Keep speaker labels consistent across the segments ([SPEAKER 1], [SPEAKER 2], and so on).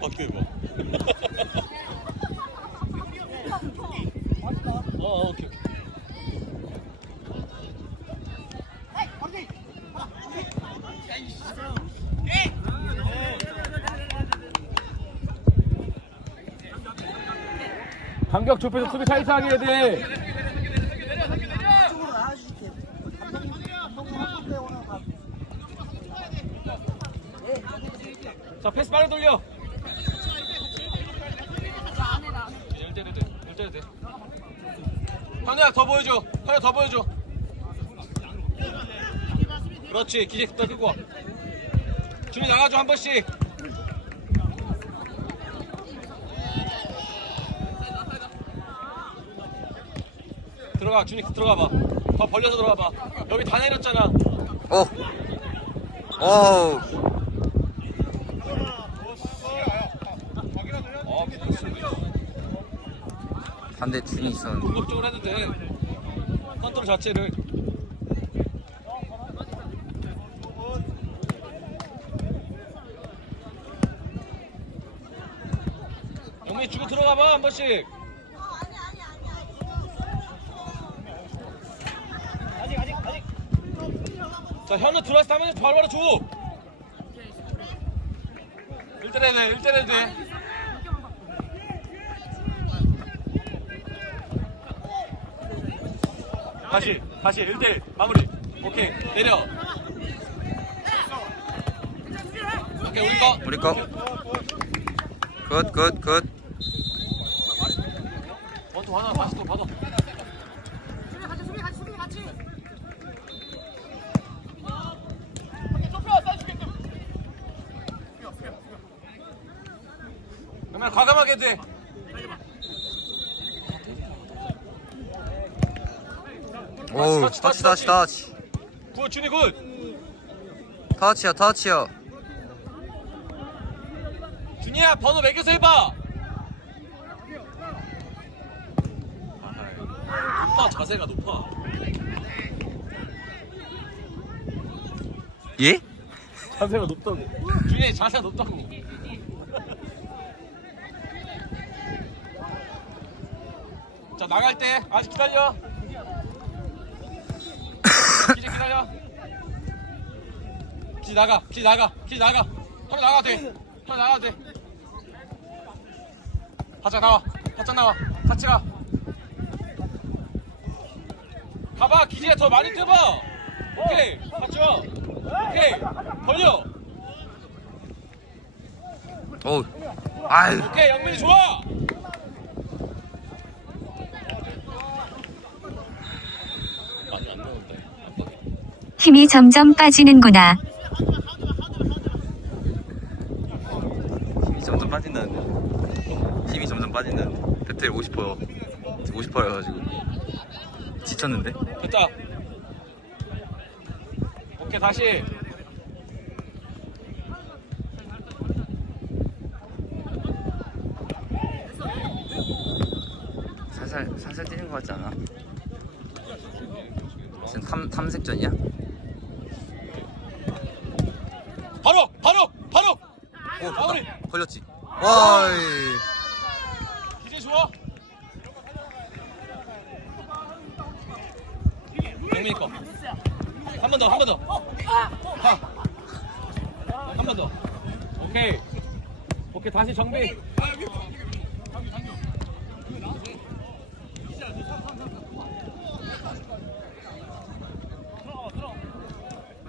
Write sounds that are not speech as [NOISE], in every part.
[SPEAKER 1] 어때 봐. [LAUGHS] 어, 어, 오케이. 간격 좁혀서 수비 타이트하게 해야 돼.
[SPEAKER 2] 쪽으로 나와주실게. 감독님, 감독님 한번 빼고는 가.
[SPEAKER 1] 자, 패스 빨리 돌려. 현우야 더 보여줘. 현우야 더 보여줘. 그렇지. 기재 더 끌고 와. 준이 나가줘 한 번씩. 들어가 준이 들어가 봐. 더 벌려서 들어가 봐. 여기 다 내렸잖아.
[SPEAKER 3] 어. 어.
[SPEAKER 1] 어, 그렇지.
[SPEAKER 3] 반대 준이 있었는데.
[SPEAKER 1] 공격적으로 해도 돼. 컨트롤 자체를. 영미 주고 들어가봐 한 번씩. 자 현우 들어와서 하면 바로바로 줘. 1대1 해도 돼. 1대1 해도 돼. 다시 다시 1대1 마무리. 오케이 내려. 오케이 우리 거.
[SPEAKER 3] 우리 거. 굿, 굿, 굿.
[SPEAKER 1] 원투 하나 다시 또 받아. 그러면 과감하게 돼
[SPEAKER 3] 오,
[SPEAKER 1] 터치,
[SPEAKER 3] 터치,
[SPEAKER 1] 터치,
[SPEAKER 3] 터치, 터치.
[SPEAKER 1] 굿 준이 굿.
[SPEAKER 3] 터치야, 터치야.
[SPEAKER 1] 준이야 번호 매겨서 해봐. 높아 자세가 높아.
[SPEAKER 3] 예?
[SPEAKER 1] 자세가 높다고. 준이 자세가 높다고. 자 나갈 때 아직 기다려 기다려. 기 나가 기 나가 기 나가. 하나 나가도 돼. 하나 나가도 돼. 바짝 나와 바짝 나와. 같이 가. 가봐 기재가 더 많이 뛰어봐 오케이 와. 오케이 벌려.
[SPEAKER 3] 오. 아유.
[SPEAKER 1] 오케이 영민이 좋아 많이 안 나온다
[SPEAKER 4] 힘이 점점 빠지는구나.
[SPEAKER 3] 힘이 점점 빠진다는데. 힘이 점점 빠진다는데. 배터리 50%요. 50%여가지고. 지쳤는데?
[SPEAKER 1] 됐다 오케이 다시
[SPEAKER 3] 살살, 살살 뛰는 것 같지 않아? 지금 탐, 탐색 전이야?
[SPEAKER 1] 바로 바로 바로
[SPEAKER 3] 오,
[SPEAKER 1] 마무리
[SPEAKER 3] 걸렸지? 와이.
[SPEAKER 1] 기재 좋아. 영민이 거 한 번 더 한 번 더 한 번 더. 오케이. 오케이 다시 정비.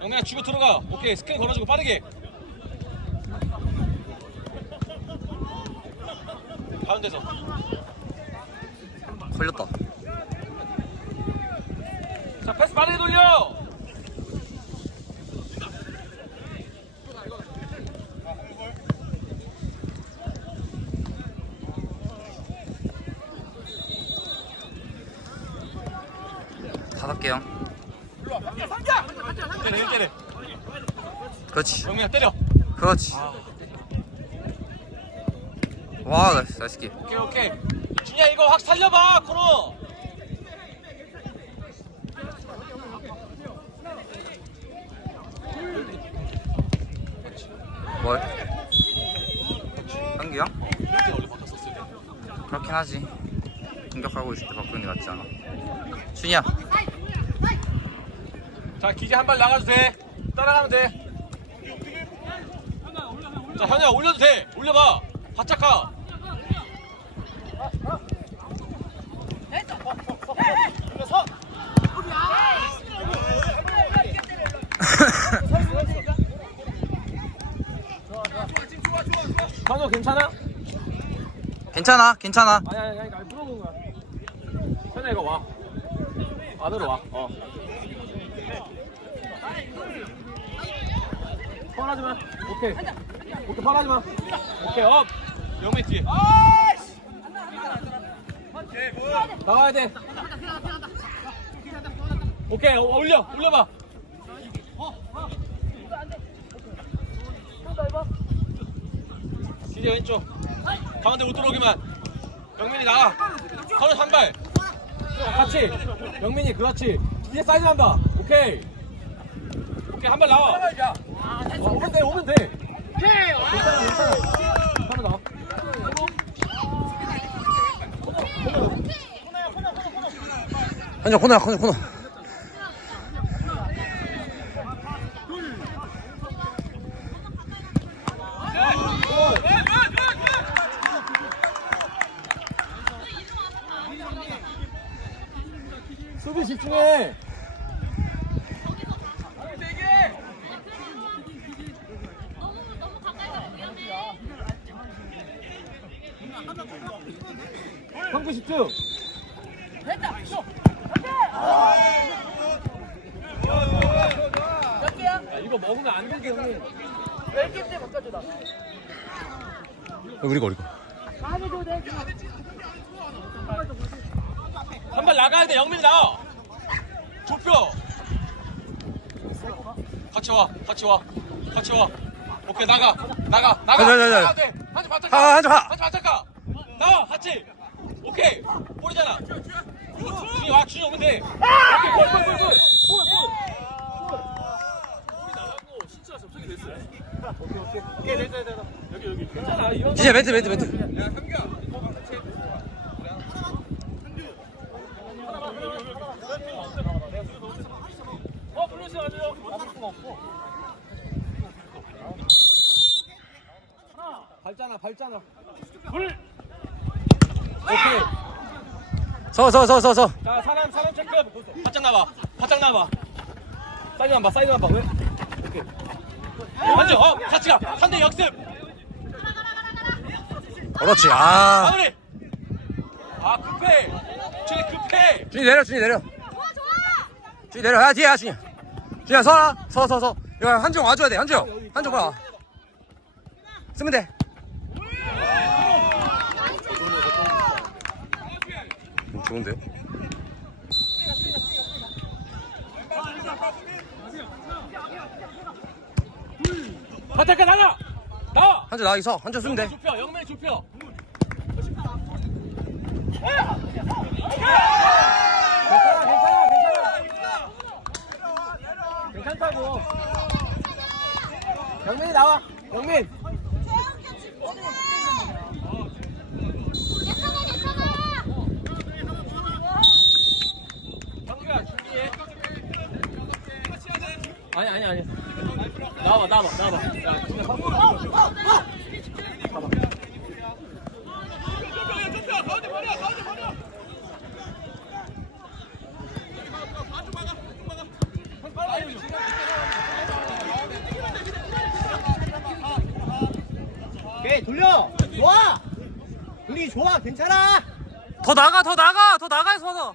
[SPEAKER 1] 영민아 주고 들어가. 오케이 스크린 걸어주고 빠르게 가운데서
[SPEAKER 3] 걸렸다.
[SPEAKER 1] 자 패스 빠르게 돌려
[SPEAKER 3] 다섯 개요.
[SPEAKER 1] 때려 때려
[SPEAKER 3] 그렇지.
[SPEAKER 1] 영민아 때려
[SPEAKER 3] 그렇지. 와, 나이스, 나이스 기.
[SPEAKER 1] 오케이 오케이 준이야 이거 확 살려봐 코너
[SPEAKER 3] 뭘? 현규 형?
[SPEAKER 1] 그때 원래 바꿨었을 때.
[SPEAKER 3] 그렇긴 하지. 공격하고 있을 때 바꾸는 게 낫지 않아? 준이야.
[SPEAKER 1] 자 기재 한 발 나가도 돼. 따라가면 돼. 자 현우야 올려도 돼. 올려봐. 바짝 가. 현우 괜찮아?
[SPEAKER 3] 괜찮아, 괜찮아.
[SPEAKER 1] 아니 아니 아니 아니 물어보는 거야. 현우야 이거 와. 안으로 와. 어. 펄하지 마. 오케이. 오케이 펄하지 마. 오케이 업. 영민 뒤에. 나와야 돼. 오케이 어, 올려 올려봐. 기재 왼쪽. 가운데 못 들어오기만. 영민이 나가. 서로 한 발. 같이. 영민이 그렇지. 이제 사이즈 한다. 오케이. 오케이 한 발 나와. 어, 오면 돼 오면 돼. 괜찮아 괜찮아. 한번 나와.
[SPEAKER 3] 현주 코너야, 코너, 코너.
[SPEAKER 1] 수비 집중해. 황구 집중. 야, 이거 먹으면 안 되게 형님.
[SPEAKER 3] 우리가, 우리가.
[SPEAKER 1] 한발 나가야 돼. 영민이 나와. 좁혀. 같이 와. 같이 와. 같이 와. 오케이 나가. 나가. 나가.
[SPEAKER 3] 자, 자, 자, 자.
[SPEAKER 1] 나가야 돼.
[SPEAKER 3] 가. 한지 가.
[SPEAKER 1] 한지 바짝 가. 나와. 같이. 오케이. 볼이잖아. 준이 와. 준이 오면 돼. 볼이 나가고 진짜 접촉이 됐어요. 오케이, 오케이. 오케이, 됐다, 됐다. 여기, 여기. 괜찮아. 이런
[SPEAKER 3] 진짜 멘트, 멘트, 멘트.
[SPEAKER 1] 어, 블루스 아니요. 막을 수가 없어. 밟잖아, 밟잖아. 불. 오케이.
[SPEAKER 3] 서, 서, 서, 서, 서.
[SPEAKER 1] 자, 사람, 사람 체크. 바짝 나와. 바짝 나와. 사이드만 봐, 사이드만 봐. 왜? 오케이. 맞죠? 어, 같이 가. 상대 역습.
[SPEAKER 3] 그렇지, 아.
[SPEAKER 1] 마무리. 아, 급해. 쟤 급해.
[SPEAKER 3] 준이 내려, 준이 내려. 준이 내려. 야, 뒤에, 야, 준이. 준이야, 서라. 서, 서, 서. 야, 한정 와줘야 돼, 한정. 한정 봐. 쓰면 돼. 좋은데요?
[SPEAKER 1] 바짝 가, 나가. 나와.
[SPEAKER 3] 한정 나가기 서. 한정 쓰면 돼.
[SPEAKER 1] 좁혀, 영맨 좁혀. 괜찮아, 괜찮아, 괜찮아. 괜찮다고. 영민이 나와. 영민. 형규야 준비해. 아니 아니 아니. 나와 나와 나와. 야 진짜 방
[SPEAKER 2] 오케이 돌려 좋아 우리 좋아 괜찮아
[SPEAKER 3] 더 나가, 더 나가, 더 나가, 서서.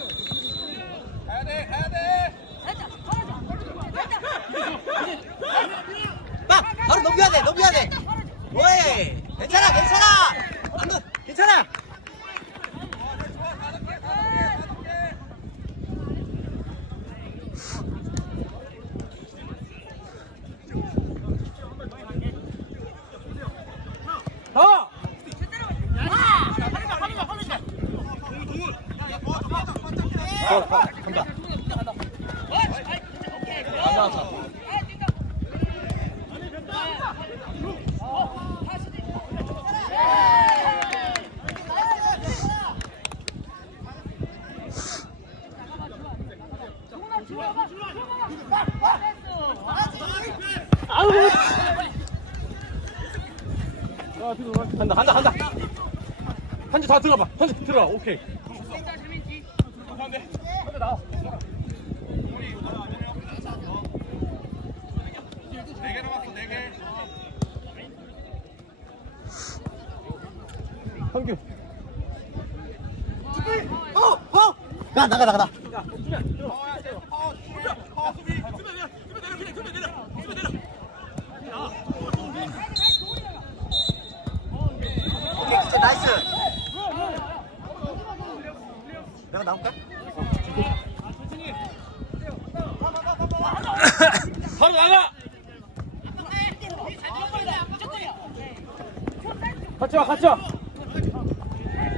[SPEAKER 1] 간다. 가자, 가자. 간다, 간다, 간다. 한주 다 들어봐. 한주 들어. 오케이. 한규.
[SPEAKER 2] 가 나가 나가 나 오케이 나이스 내가 나올까?
[SPEAKER 1] 바로 나가. 같이 와, 같이 와.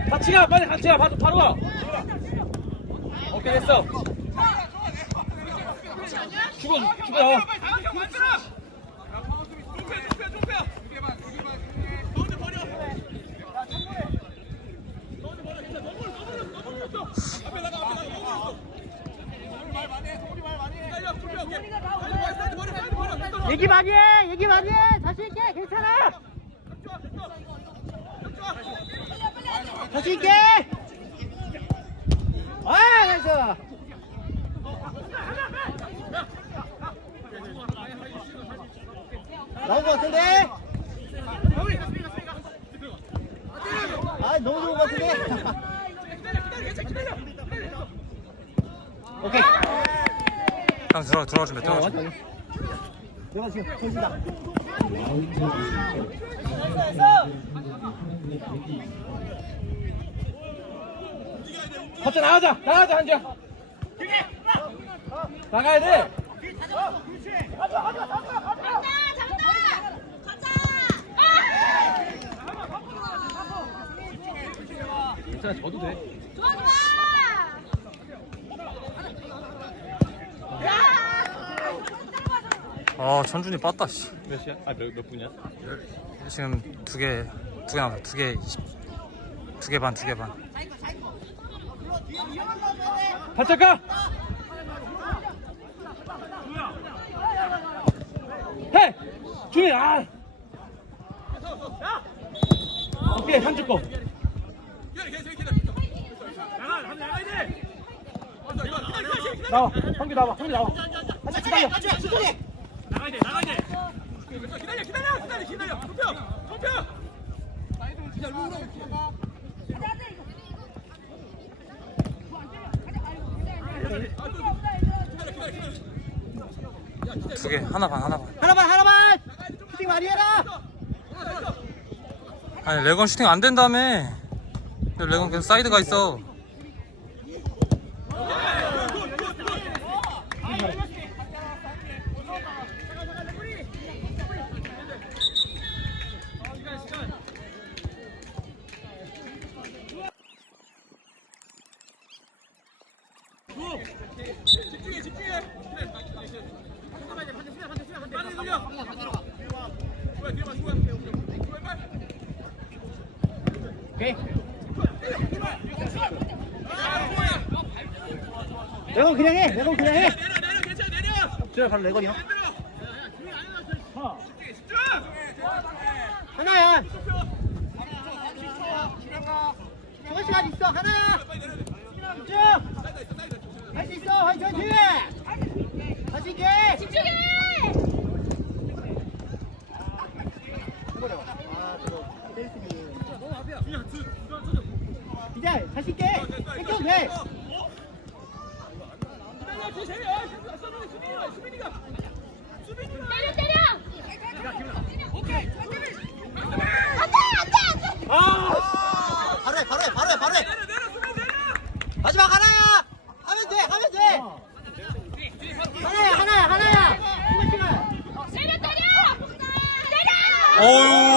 [SPEAKER 1] 같이 가, 빨리 같이 가. 바로, 바로 가. 오케이, 됐어. 죽어, 죽어 나와.
[SPEAKER 2] 얘기 많이 해 얘기 많이 해 자신 있게 괜찮아 자신 있게 아 나이스 같은데 아 너무 좋은 것 같은데 오케이
[SPEAKER 5] 형 들어 들어가주면
[SPEAKER 2] 어,
[SPEAKER 5] 들어가주면
[SPEAKER 2] 완전. 내가 지금 정신다.
[SPEAKER 1] 같이 나가자, 나가자, 한주. 나가야 돼. 괜찮아, 져도 돼.
[SPEAKER 6] 좋아 좋아.
[SPEAKER 5] 아 천준이 빠따 씨
[SPEAKER 1] 몇 시야? 아, 몇, 몇 분이야?
[SPEAKER 5] 지금 두 개 두 개 남았어 두개두 개 반 두 개 반
[SPEAKER 1] 바짝 가! 해! 준이, 아! 오케이, 한주 거. 나와, 한개 나와, 한개 나와. 한개 기다려.
[SPEAKER 5] 두개 하나 반 하나 반
[SPEAKER 2] 하나만 하나만. 슈팅 많이 해라.
[SPEAKER 5] 아니 레건 슈팅 안 된다며 레건 계속 사이드가 있어
[SPEAKER 2] 오케이. 레건 그냥 해. 레건 그냥 해. 저 바로 레건이요. 하나야. 좋은 시간 있어. 하나야. 집중. 할수 있어. 화이팅 화이팅. 할수 있게.
[SPEAKER 6] 집중해.
[SPEAKER 2] 아, 저거. 이제 있게. 땡겨도 돼.
[SPEAKER 6] 때려! 오.